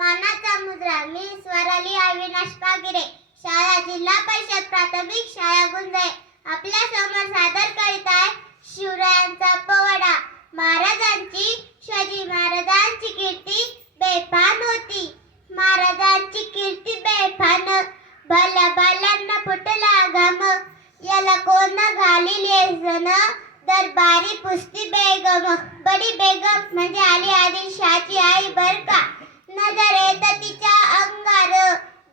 मानाचा मुद्रा. मी स्वराली अविनाश पागिरे, शाळा जिल्हा परिषद प्राथमिक शाळा गुंजय. आपल्या समोर सादर करीत आहे शिवरायांचा पोवाडा. महाराजांची, शिवाजी महाराजांची कीर्ती बेफान होती. महाराजांची कीर्ती बेफान, भल्या भल्यांना फुटला घाम. याला कोण घालील येसन, दरबारी पुसती बेगम. बडी बेगम म्हणजे अली आदिलशाहची आई बर का. नजर येत तिच्या अंगार,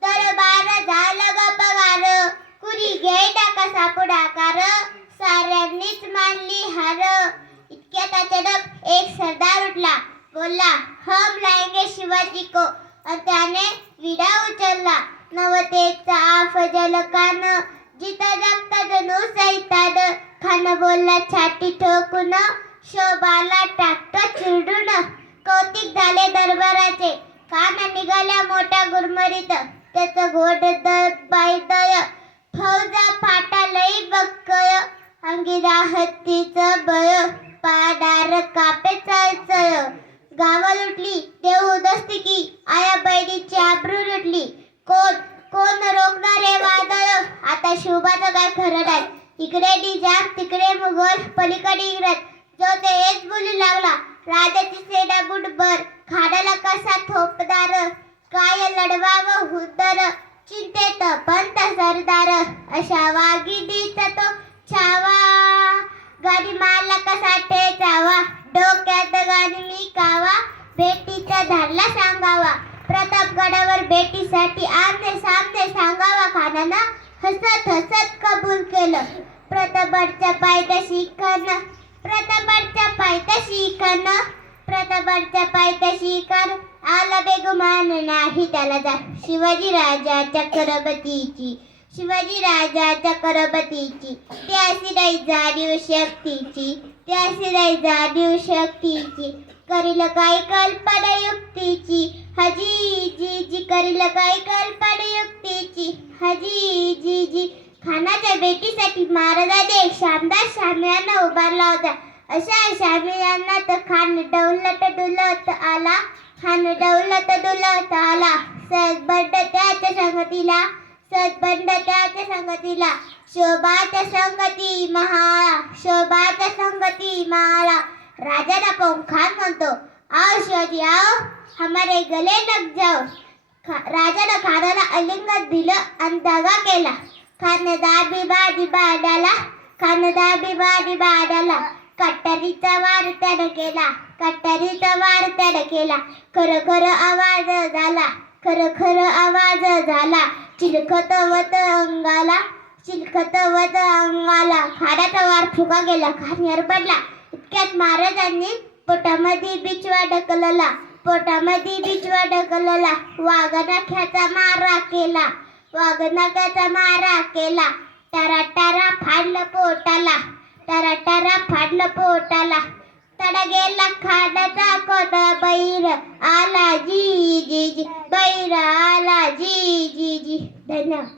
दरबार झालं गपगार. कुणी घ्यायला कसा पुढाकार, साऱ्यांनीच मानली हार. इतक्यात अचानक एक सरदार उठला, बोलला हम लाएंगे शिवाजी को. और त्याने विडा उचलला. नवतेचा अफजल खान, जिता जागता जणू सैतान. खान बोलला छाती ठोकून, शोभाला टाकतो चिरडून. कौतिक झाले दरबाराचे, खान निघाल्या मोठ्या गुरमरीत. त्याचं घोड पायदय, फौजा फाटा लई बक्कय. अंगी हत्तीचं बळ, पाडार कापे चळचळ. गावं लुटली देऊ उदस्तिकी, आया बहिणीची आबरू लुटली. कोण रोखणार हे वादळ, आता शुभाचं काय खरं नाही. इकडे निजाम तिकडे मुघल, पलीकडे इंग्रज. जो ते हेच बोलू लागला, राजाची सेना बुटभर. खानाला कसा थोपदार, काय लढवावं हुद्दर. चिंतेत पंत सरदार, अशा वागिनीचा तो छावा. गाणी मारला कसा ठेचावा, डोक्यात गाणी मी कावा. भेटीचा धाडला सांगावा, प्रतापगडावर भेटीसाठी आमने सामने सांगावा. खानानं हसत हसत कबूल केलं. प्रतापगडच्या पायथ्याशी खान, प्रतापगडच्या पायथ्याशी खान, प्रतापगडच्या पायथ्याशी खान. आला बेगुमान नाही त्याला जा. शिवाजी राजाच्या करबतीची, शिवाजी राजाच्या करबतीची. त्याशी नाही जाणीव शक्तीची, त्याशी नाही जाणीव शक्तीची. करील काही कल्पना युक्तीची, हजी जी जी. करील काही कल्पना युक्तीची, हजी जी जी. खानाच्या भेटीसाठी महाराजांनी एक शानदार शामियाना उभारला होता. अशा शामियाना तर खान डौलत डुलत आला, खान डौलत डुलत आला. सदबंड त्याच्या संगतीला, सदबंड त्याच्या संगतीला. शोभाच्या संगती महाळा, शोभाच्या संगती महाळा. राजाला पाहून खान म्हणतो, आओ शिवाजी आओ, हमारे गले लग जाओ. राजानं खानाला आलिंगन दिलं आणि दगा केला. खान दाबी बाडी बाडाला, खान दाबी बाडी बाडाला. कट्यारीचा वार त्यानं केला, कट्यारीचा वार त्यानं केला. खरं खरं आवाज झाला, खरं खरं आवाज झाला. चिलखत वत अंगाला, चिलखत वत अंगाला. खानाचा वार फुका गेला, खान हरबडला. इतक्यात महाराजांनी पोटामध्ये बिचवा ढकलला, पोटामध्ये बिचवा ढकलला. वाघनख्याचा मारा केला, वाघनख्याचा मारा केला. टारा टारा फाडलं पोटाला, टारा टारा फाडलं पोटाला. तडा गेला खानाचा कोटा, बैर आला जी जी जी, बैर आला जी जी जी. धन्यवाद.